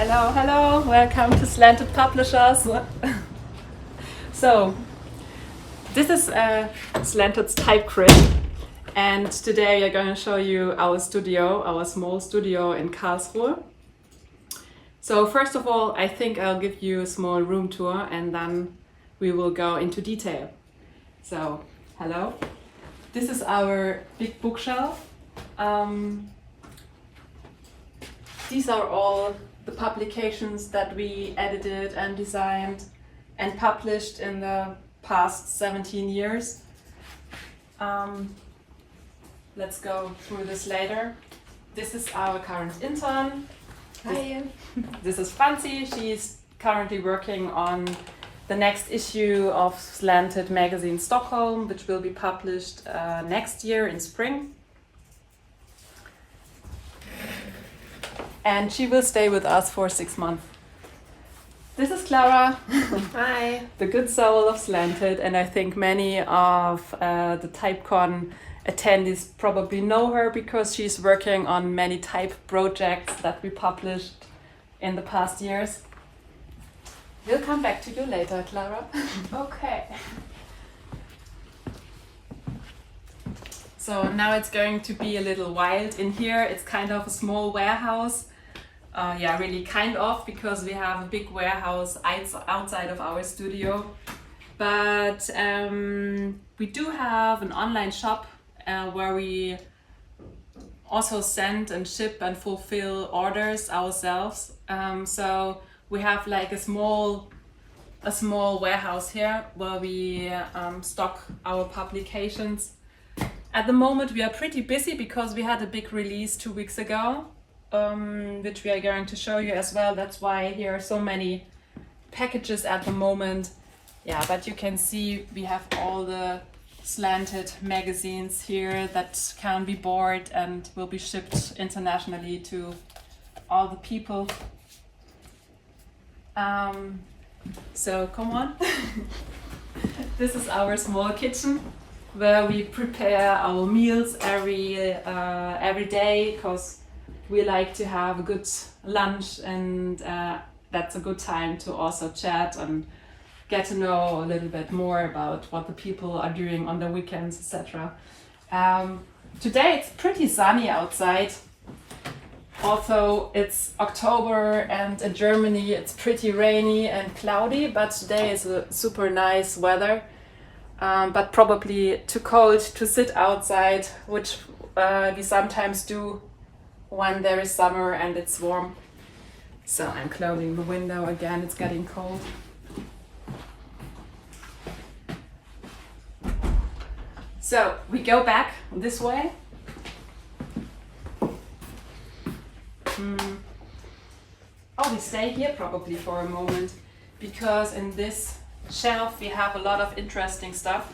Hello, hello, welcome to Slanted Publishers. So, this is Slanted's TypeCribs, and today we're going to show you our studio, our small studio in Karlsruhe. So first of all, I think I'll give you a small room tour and then we will go into detail. So, hello. This is our big bookshelf. These are all the publications that we edited and designed and published in the past 17 years. Let's go through this later. This is our current intern. Hi. This is Franzi. She's currently working on the next issue of Slanted magazine Stockholm, which will be published next year in spring. And she will stay with us for 6 months. This is Clara. Hi. The good soul of Slanted, and I think many of the TypeCon attendees probably know her because she's working on many type projects that we published in the past years. We'll come back to you later, Clara. Okay. So now it's going to be a little wild in here. It's kind of a small warehouse. Really kind of, because we have a big warehouse outside of our studio. But we do have an online shop where we also send and ship and fulfill orders ourselves. So we have like a small warehouse here where we stock our publications. At the moment we are pretty busy because we had a big release 2 weeks ago, which we are going to show you as well. That's why here are so many packages at the moment. Yeah, but you can see we have all the Slanted magazines here that can be bought and will be shipped internationally to all the people. So come on. This is our small kitchen where we prepare our meals every day, because we like to have a good lunch, and that's a good time to also chat and get to know a little bit more about what the people are doing on the weekends, etc. Today it's pretty sunny outside. Although it's October and in Germany it's pretty rainy and cloudy, but today is a super nice weather. But probably too cold to sit outside, which we sometimes do when there is summer and it's warm. So I'm closing the window again, it's getting cold. So we go back this way. Oh, we stay here probably for a moment, because in this shelf we have a lot of interesting stuff.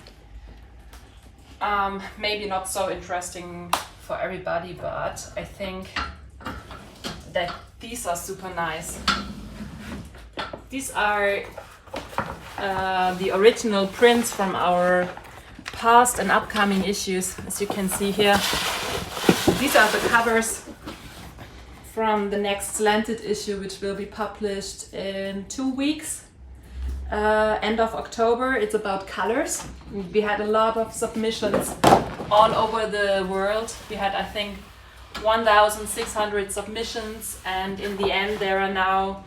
Maybe not so interesting for everybody, but I think that these are super nice. These are the original prints from our past and upcoming issues, as you can see here. These are the covers from the next Slanted issue, which will be published in 2 weeks, end of October. It's about colors. We had a lot of submissions all over the world. We had, I think, 1,600 submissions, and in the end there are now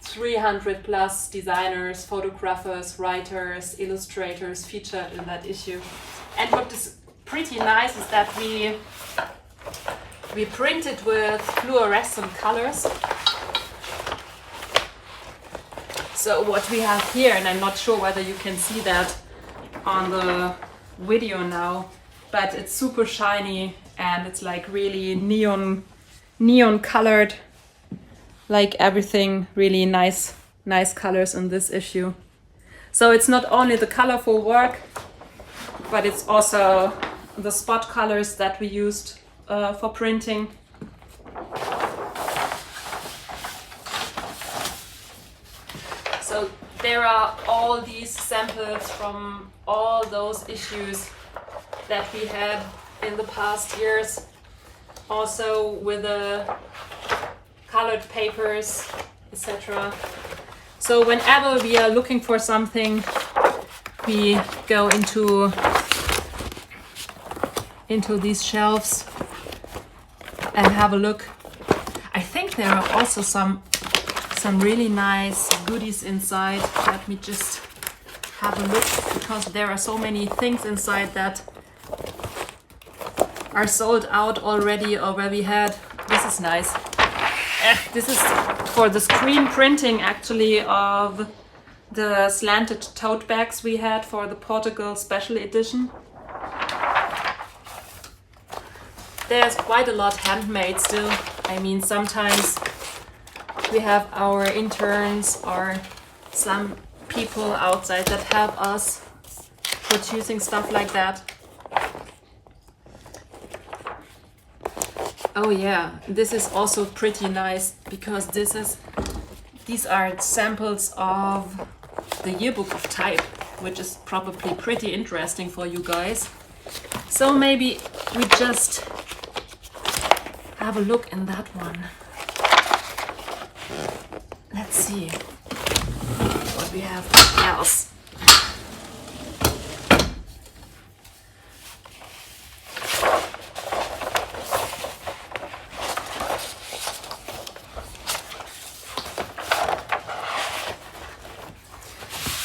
300 plus designers, photographers, writers, illustrators featured in that issue. And what is pretty nice is that we printed with fluorescent colors. So what we have here, and I'm not sure whether you can see that on the video now, but it's super shiny and it's like really neon colored, like everything, really nice colors in this issue. So it's not only the colorful work, but it's also the spot colors that we used for printing. So there are all these samples from all those issues that we had in the past years, also with a colored papers, etc. So whenever we are looking for something, we go into these shelves and have a look. I think there are also some really nice goodies inside. Let me just have a look, because there are so many things inside that are sold out already or where we had. This is nice. This is for the screen printing actually of the slanted tote bags we had for the Portugal special edition. There's quite a lot handmade still. I mean, sometimes we have our interns or some people outside that help us producing stuff like that. Oh yeah, this is also pretty nice, because these are samples of the yearbook of type, which is probably pretty interesting for you guys. So maybe we just have a look in that one. Let's see what we have else.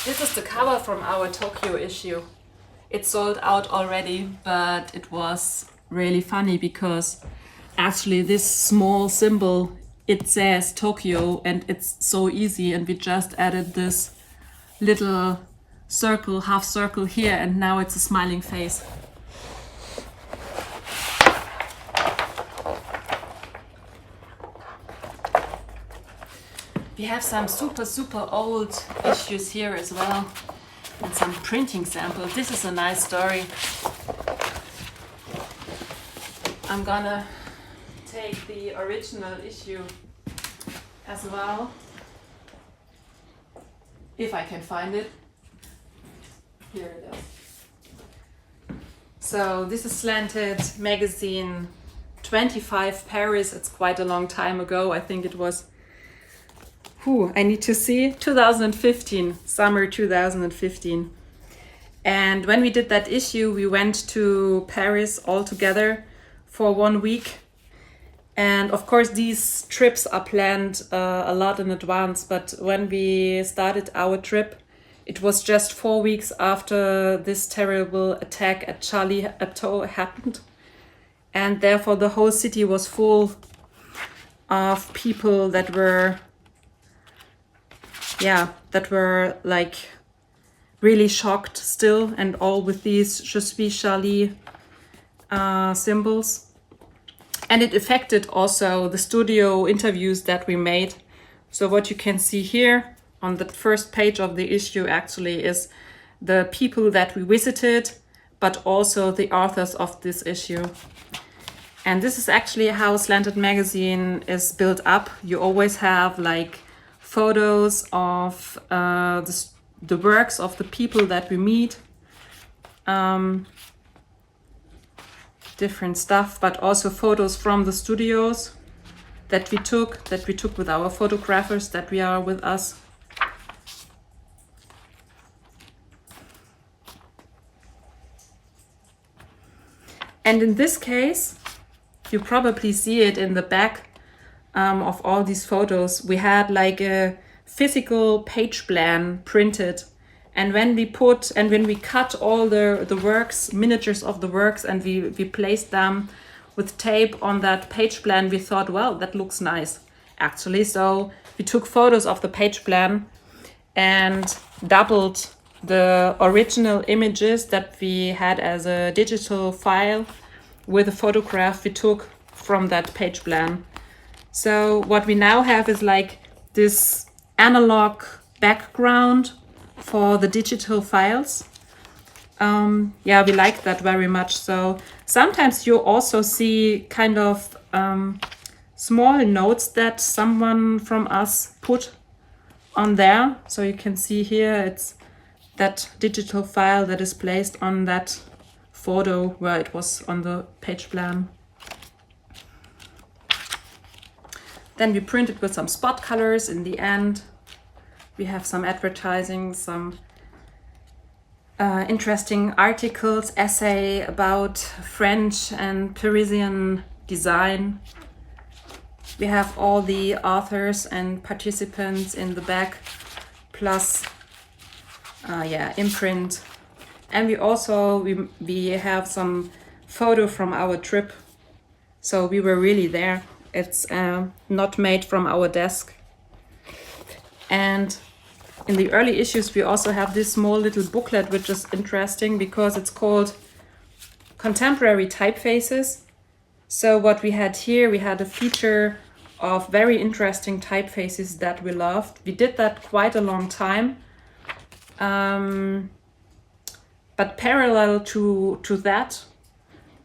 This is the cover from our Tokyo issue. It sold out already, but it was really funny because actually this small symbol, it says Tokyo and it's so easy, and we just added this little circle, half circle here, and now it's a smiling face. We have some super old issues here as well, and some printing samples. This is a nice story. I'm gonna take the original issue as well, if I can find it. Here it is. So this is Slanted magazine 25 Paris. It's quite a long time ago. I think it was, I need to see, 2015, summer 2015. And when we did that issue, we went to Paris all together for 1 week. And of course, these trips are planned a lot in advance. But when we started our trip, it was just 4 weeks after this terrible attack at Charlie Hebdo happened. And therefore, the whole city was full of people that were like really shocked still, and all with these Je suis Charlie symbols. And it affected also the studio interviews that we made. So what you can see here on the first page of the issue actually is the people that we visited, but also the authors of this issue. And this is actually how Slanted magazine is built up. You always have like photos of the works of the people that we meet, different stuff, but also photos from the studios that we took with our photographers that we are with us. And in this case, you probably see it in the back of all these photos. We had like a physical page plan printed, and when we cut all the works, miniatures of the works, and we placed them with tape on that page plan, we thought, well, that looks nice actually. So we took photos of the page plan and doubled the original images that we had as a digital file with a photograph we took from that page plan. So what we now have is like this analog background for the digital files. Yeah, we like that very much. So sometimes you also see kind of small notes that someone from us put on there. So you can see here it's that digital file that is placed on that photo where it was on the page plan. Then we printed with some spot colors in the end. We have some advertising, some interesting articles, essay about French and Parisian design. We have all the authors and participants in the back, plus imprint. And we have some photo from our trip. So we were really there. It's not made from our desk. And in the early issues, we also have this small little booklet, which is interesting because it's called Contemporary Typefaces. So what we had here, we had a feature of very interesting typefaces that we loved. We did that quite a long time. But parallel to that,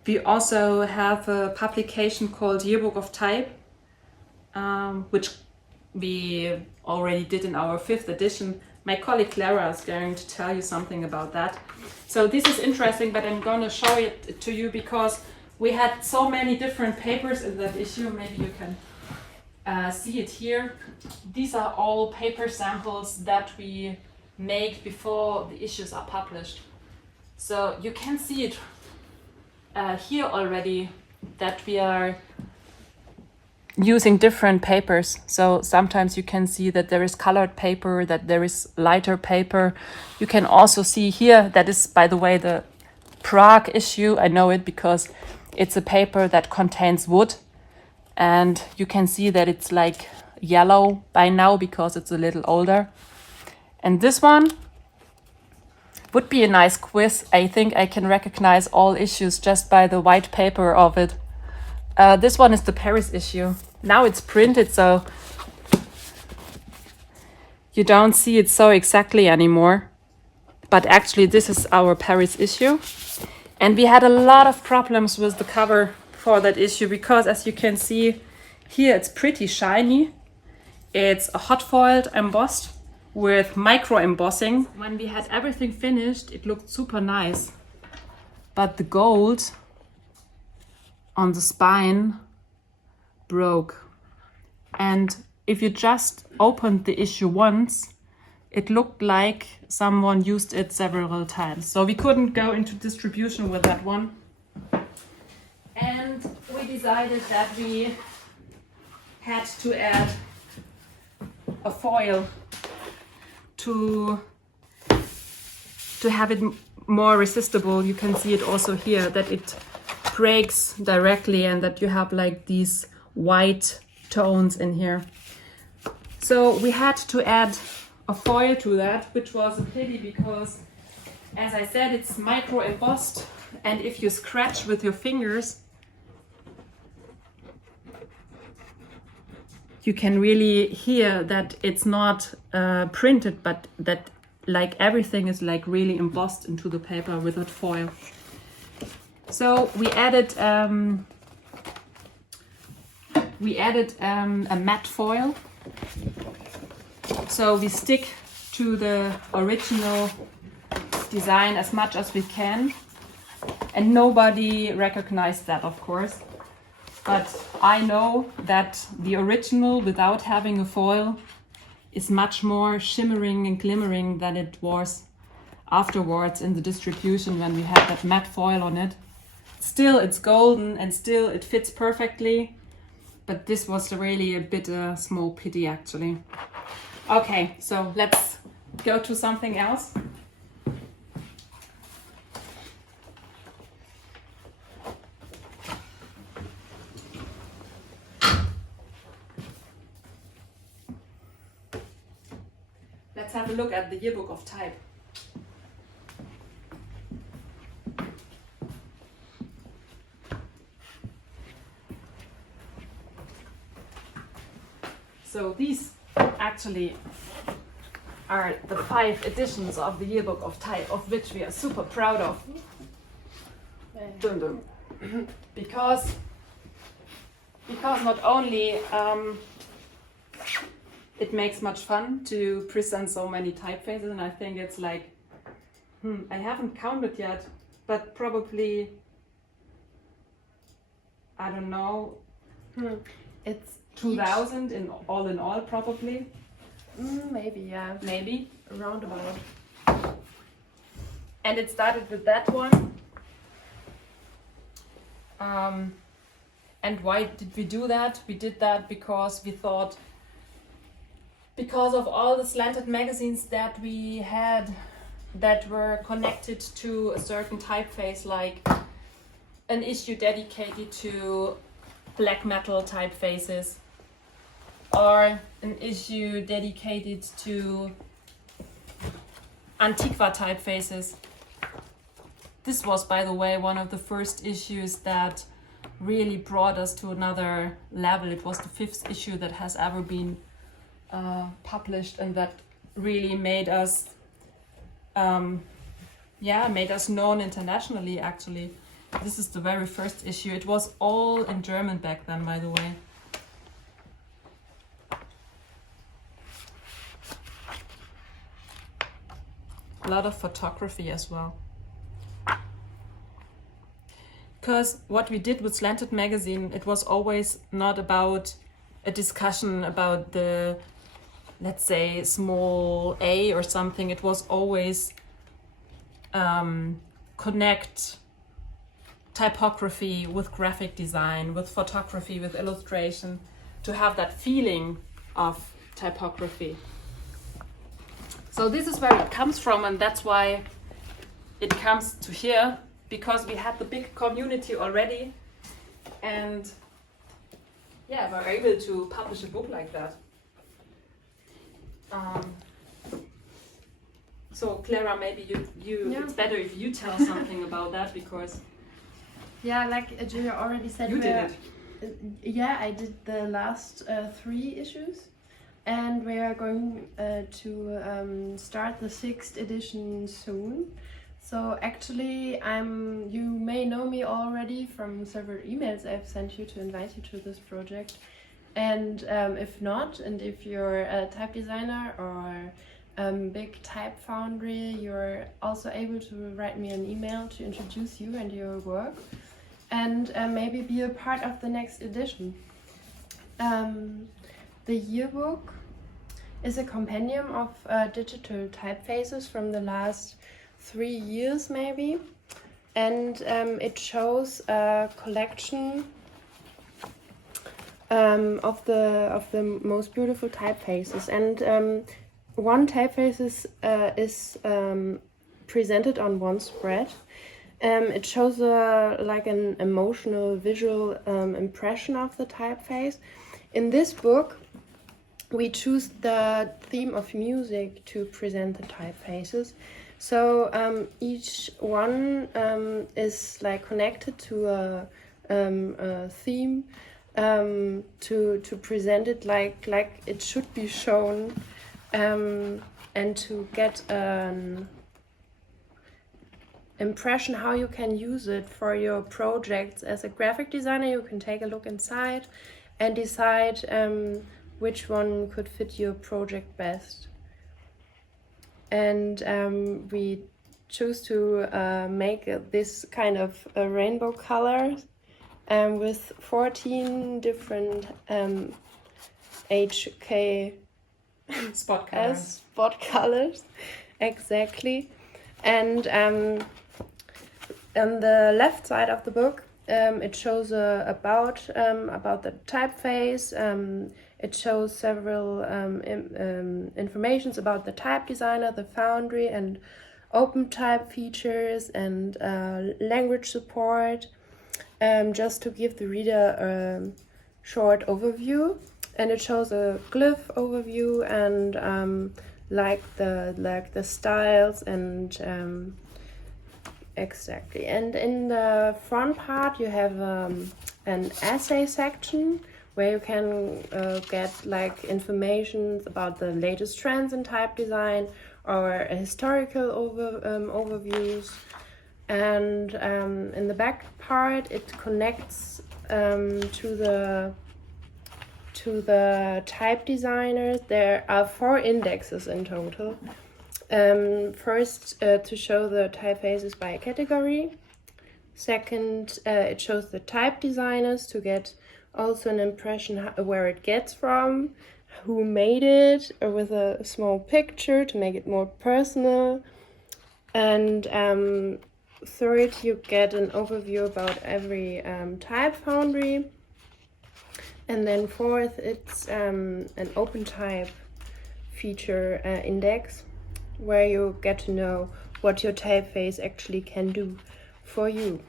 we also have a publication called Yearbook of Type, which we already did in our 5th edition. My colleague Clara is going to tell you something about that. So this is interesting, but I'm going to show it to you because we had so many different papers in that issue. Maybe you can see it here. These are all paper samples that we make before the issues are published. So you can see it here already that we are using different papers. So sometimes you can see that there is colored paper, that there is lighter paper. You can also see here, that is, by the way, the Prague issue. I know it because it's a paper that contains wood. And you can see that it's like yellow by now because it's a little older. And this one would be a nice quiz. I think I can recognize all issues just by the white paper of it. This one is the Paris issue. Now it's printed, so you don't see it so exactly anymore. But actually, this is our Paris issue. And we had a lot of problems with the cover for that issue because, as you can see here, it's pretty shiny. It's a hot foiled embossed with micro embossing. When we had everything finished, it looked super nice. But the gold on the spine broke. And if you just opened the issue once, it looked like someone used it several times. So we couldn't go into distribution with that one. And we decided that we had to add a foil to have it more resistible. You can see it also here, that it breaks directly and that you have like these white tones in here. So we had to add a foil to that, which was a pity because, as I said, it's micro embossed, and if you scratch with your fingers, you can really hear that it's not printed, but that like everything is like really embossed into the paper with that foil. So we added a matte foil. So we stick to the original design as much as we can. And nobody recognized that, of course. But I know that the original, without having a foil, is much more shimmering and glimmering than it was afterwards in the distribution when we had that matte foil on it. Still, it's golden and still it fits perfectly. But this was really a bit a small pity, actually. Okay, so let's go to something else. Let's have a look at the Yearbook of Type. So these actually are the 5 editions of the Yearbook of Type, of which we are super proud of. Dun dun. Because not only it makes much fun to present so many typefaces, and I think it's like, I haven't counted yet, but probably, I don't know. 2,000 in all probably. Maybe, yeah. Maybe. Roundabout. And it started with that one. And why did we do that? We did that because we thought, because of all the slanted magazines that we had that were connected to a certain typeface, like an issue dedicated to black metal typefaces, or an issue dedicated to Antiqua typefaces. This was, by the way, one of the first issues that really brought us to another level. It was the 5th issue that has ever been published, and that really made us known internationally, actually. This is the very first issue. It was all in German back then, by the way. A lot of photography as well. Because what we did with Slanted Magazine, it was always not about a discussion about the, let's say, small a or something. It was always connect typography with graphic design, with photography, with illustration, to have that feeling of typography. So this is where it comes from, and that's why it comes to here, because we had the big community already, and yeah, we're able to publish a book like that. So Clara, maybe you it's better if you tell something about that, because Yeah, like Julia already said, you did it. Yeah, I did the last 3 issues, and we are going to start the 6th edition soon. So actually, you may know me already from several emails I've sent you to invite you to this project. And if not, and if you're a type designer or big type foundry, you're also able to write me an email to introduce you and your work, and maybe be a part of the next edition. The yearbook is a compendium of digital typefaces from the last 3 years maybe, and it shows a collection of the most beautiful typefaces, and one typeface is presented on one spread. It shows like an emotional visual impression of the typeface. In this book, we choose the theme of music to present the typefaces. So each one is like connected to a theme to present it like it should be shown, and to get an impression how you can use it for your projects. As a graphic designer, you can take a look inside and decide which one could fit your project best. And we choose to make this kind of rainbow colors with 14 different HK Spot colors. Spot colors, exactly. And on the left side of the book, it shows about the typeface. It shows several informations about the type designer, the foundry, and open type features, and language support, just to give the reader a short overview. And it shows a glyph overview and like the styles and exactly. And in the front part you have an essay section where you can get like information about the latest trends in type design or historical overviews. And in the back part it connects to the type designers. There are 4 indexes in total. First, to show the typefaces by category. Second, it shows the type designers to get also an impression where it gets from, who made it, or with a small picture to make it more personal. And third, you get an overview about every type foundry. And then fourth, it's an open type feature index, where you get to know what your typeface actually can do for you.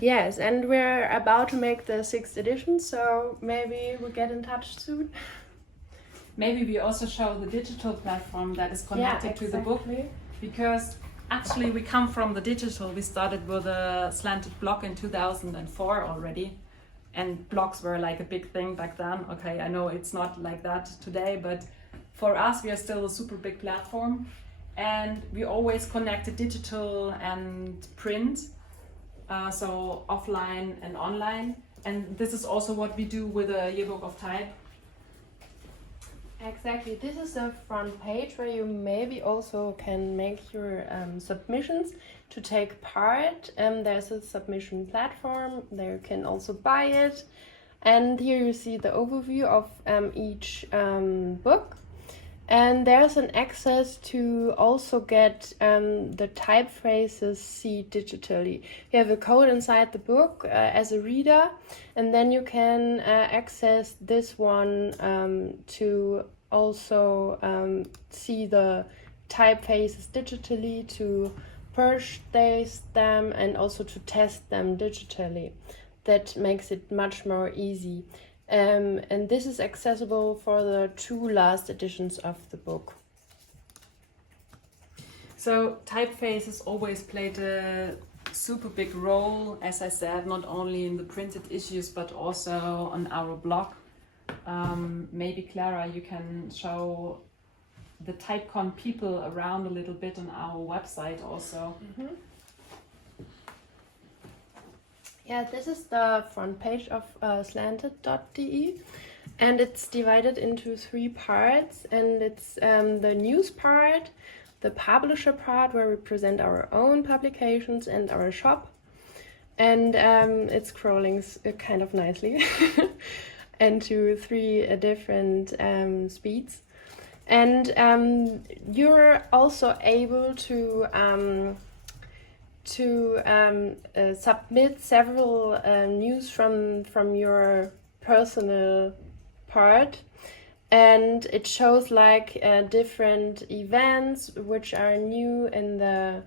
Yes, and we're about to make the 6th edition, so maybe we'll get in touch soon. Maybe we also show the digital platform that is connected to the book, because actually we come from the digital. We started with a slanted blog in 2004 already, and blogs were like a big thing back then. Okay, I know it's not like that today, but for us we are still a super big platform, and we always connected digital and print, so offline and online. And this is also what we do with a yearbook of type. Exactly, this is the front page where you maybe also can make your submissions to take part. There's a submission platform, there you can also buy it. And here you see the overview of each book. And there's an access to also get the typephrases see digitally. You have a code inside the book as a reader, and then you can access this one to also see the typefaces digitally, to purchase them, and also to test them digitally. That makes it much more easy. And this is accessible for the 2 last editions of the book. So typefaces always played a super big role, as I said, not only in the printed issues but also on our blog. Maybe Clara, you can show the TypeCon people around a little bit on our website also. Mm-hmm. Yeah, this is the front page of slanted.de, and it's divided into 3 parts, and it's the news part, the publisher part where we present our own publications and our shop, and it's scrolling kind of nicely into 3 different speeds. And you're also able to submit several news from your personal part, and it shows like different events which are new in the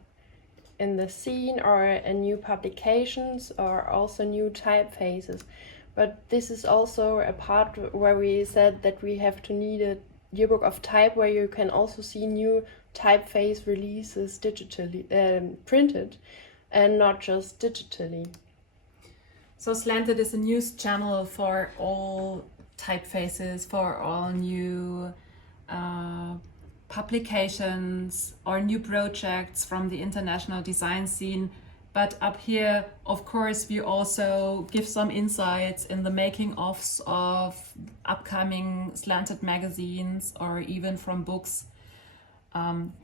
scene, or new publications, or also new typefaces. But this is also a part where we said that we have to need a yearbook of type where you can also see new typeface releases digitally printed, and not just digitally. So Slanted is a news channel for all typefaces, for all new publications or new projects from the international design scene. But up here, of course, we also give some insights in the making ofs of upcoming Slanted magazines, or even from books.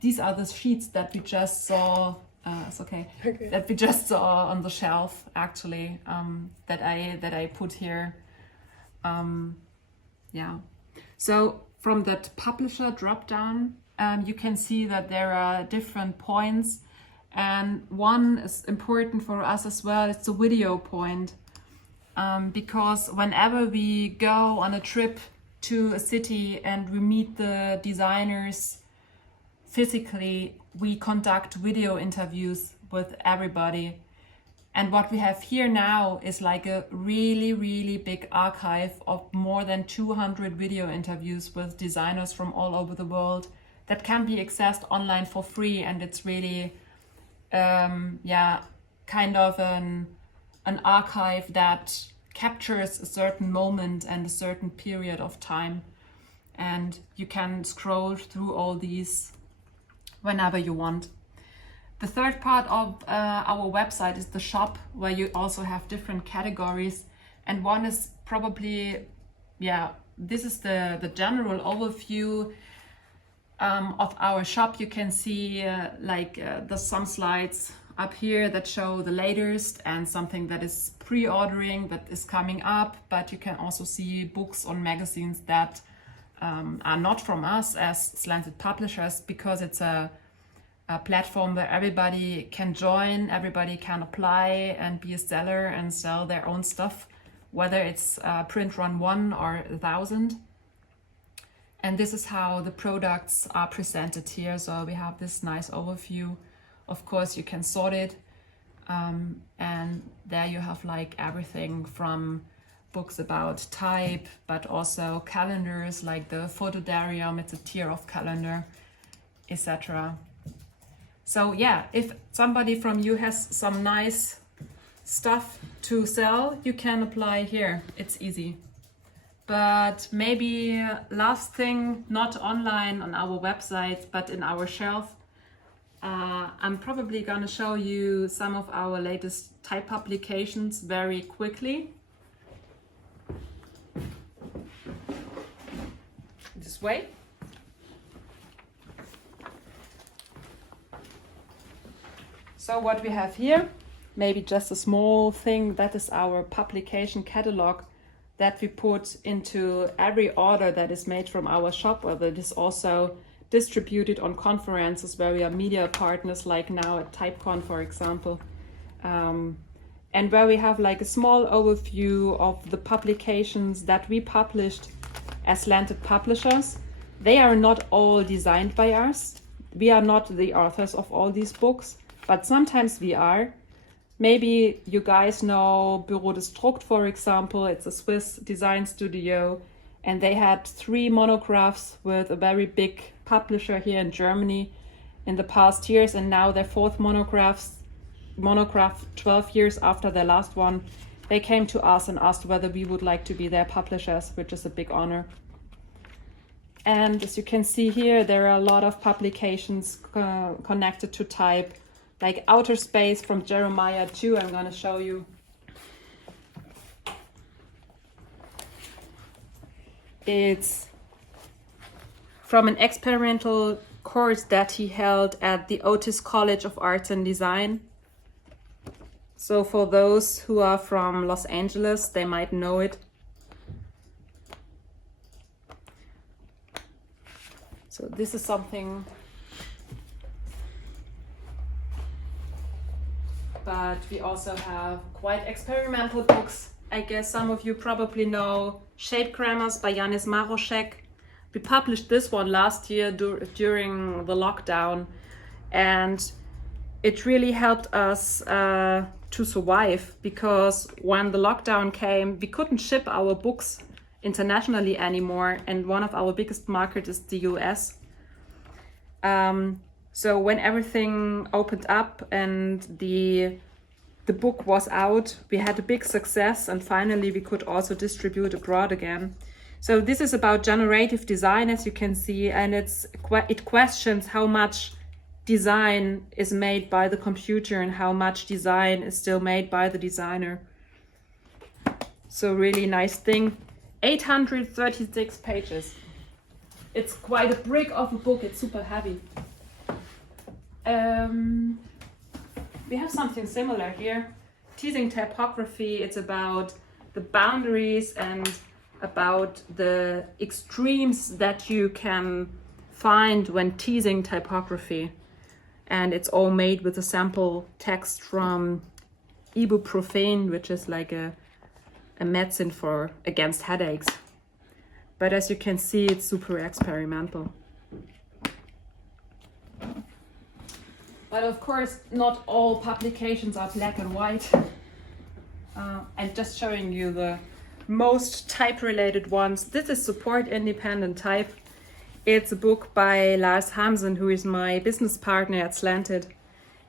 These are the sheets that we just saw. It's okay. That we just saw on the shelf, actually, that I put here. Yeah. So from that publisher drop down, you can see that there are different points. And one is important for us as well, it's the video point. Because whenever we go on a trip to a city and we meet the designers physically, we conduct video interviews with everybody. And what we have here now is like a really, really big archive of more than 200 video interviews with designers from all over the world that can be accessed online for free. And it's really kind of an archive that captures a certain moment and a certain period of time, and you can scroll through all these whenever you want. The third part of our website is the shop, where you also have different categories, and one is probably, this is the general overview of our shop. You can see there's some slides up here that show the latest and something that is pre-ordering that is coming up, but you can also see books on magazines that are not from us as Slanted Publishers, because it's a platform where everybody can join, everybody can apply and be a seller and sell their own stuff, whether it's print run 1 or 1,000. And this is how the products are presented here. So we have this nice overview. Of course, you can sort it. And there you have like everything from books about type, but also calendars like the Photodarium, it's a tier of calendar, etc. So yeah, if somebody from you has some nice stuff to sell, you can apply here. It's easy. But maybe last thing, not online on our website, but in our shelf, I'm probably gonna show you some of our latest type publications very quickly. This way. So what we have here, maybe just a small thing, that is our publication catalog that we put into every order that is made from our shop, or that is also distributed on conferences where we are media partners, like now at TypeCon, for example. And where we have like a small overview of the publications that we published as Slanted Publishers. They are not all designed by us. We are not the authors of all these books, but sometimes we are. Maybe you guys know Bureau des Druck, for example. It's a Swiss design studio, and they had 3 monographs with a very big publisher here in Germany in the past years, and now their 4th monograph 12 years after their last one, they came to us and asked whether we would like to be their publishers, which is a big honor. And as you can see here, there are a lot of publications connected to type, like Outer Space from Jeremiah 2, I'm going to show you. It's from an experimental course that he held at the Otis College of Arts and Design. So for those who are from Los Angeles, they might know it. So this is something, but we also have quite experimental books. I guess some of you probably know Shape Grammars by Yanis Maroszek. We published this one last year during the lockdown, and it really helped us to survive, because when the lockdown came, we couldn't ship our books internationally anymore, and one of our biggest markets is the US. So when everything opened up and the book was out, we had a big success, and finally we could also distribute abroad again. So this is about generative design, as you can see, and it questions how much design is made by the computer and how much design is still made by the designer. So really nice thing. 836 pages. It's quite a brick of a book. It's super heavy. We have something similar here. Teasing typography. It's about the boundaries and about the extremes that you can find when teasing typography. And it's all made with a sample text from ibuprofen, which is like a medicine against headaches. But as you can see, it's super experimental. But of course, not all publications are black and white. I'm just showing you the most type-related ones. This is Support Independent Type. It's a book by Lars Harmsen, who is my business partner at Slanted,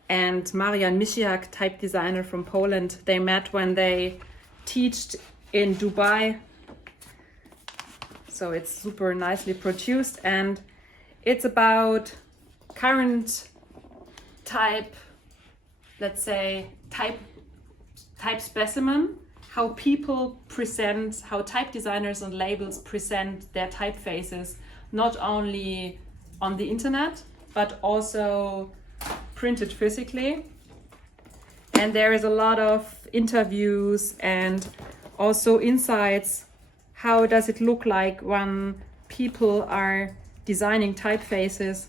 and Marian Misiak, type designer from Poland. They met when they taught in Dubai. So it's super nicely produced, and it's about current type, let's say type specimen, how people present, how type designers and labels present their typefaces, not only on the internet, but also printed physically. And there is a lot of interviews and also insights. How does it look like when people are designing typefaces?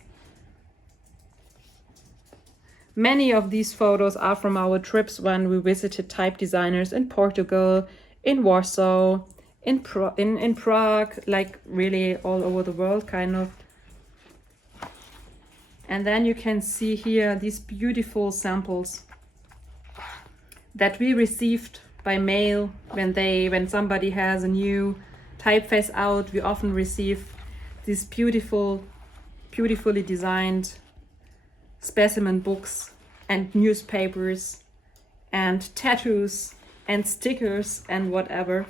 Many of these photos are from our trips when we visited type designers in Portugal, in Warsaw, in Prague, like really all over the world, kind of. And then you can see here these beautiful samples that we received by mail when somebody has a new typeface out. We often receive these beautifully designed specimen books and newspapers and tattoos and stickers and whatever.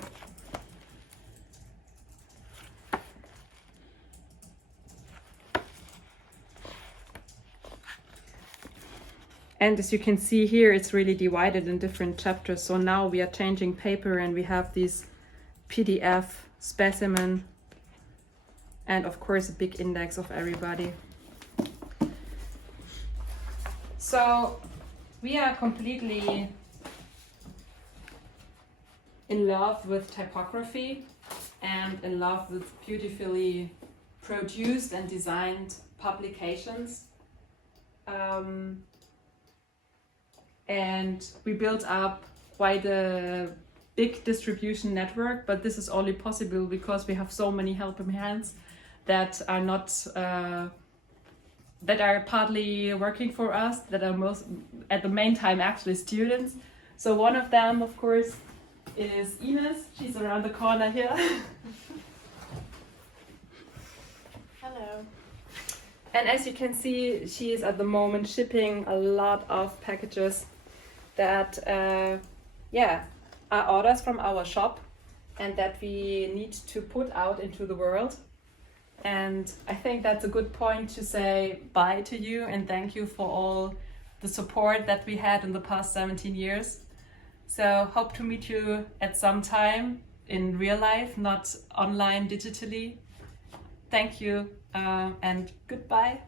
And as you can see here, it's really divided in different chapters. So now we are changing paper and we have this PDF specimen and of course a big index of everybody. So we are completely in love with typography and in love with beautifully produced and designed publications. And we built up quite a big distribution network, but this is only possible because we have so many helping hands that are not that are partly working for us, that are most at the main time actually students. So one of them, of course, is Ines. She's around the corner here. Hello. And as you can see, she is at the moment shipping a lot of packages that are orders from our shop and that we need to put out into the world. And I think that's a good point to say bye to you and thank you for all the support that we had in the past 17 years. So hope to meet you at some time in real life, not online digitally. Thank you and goodbye.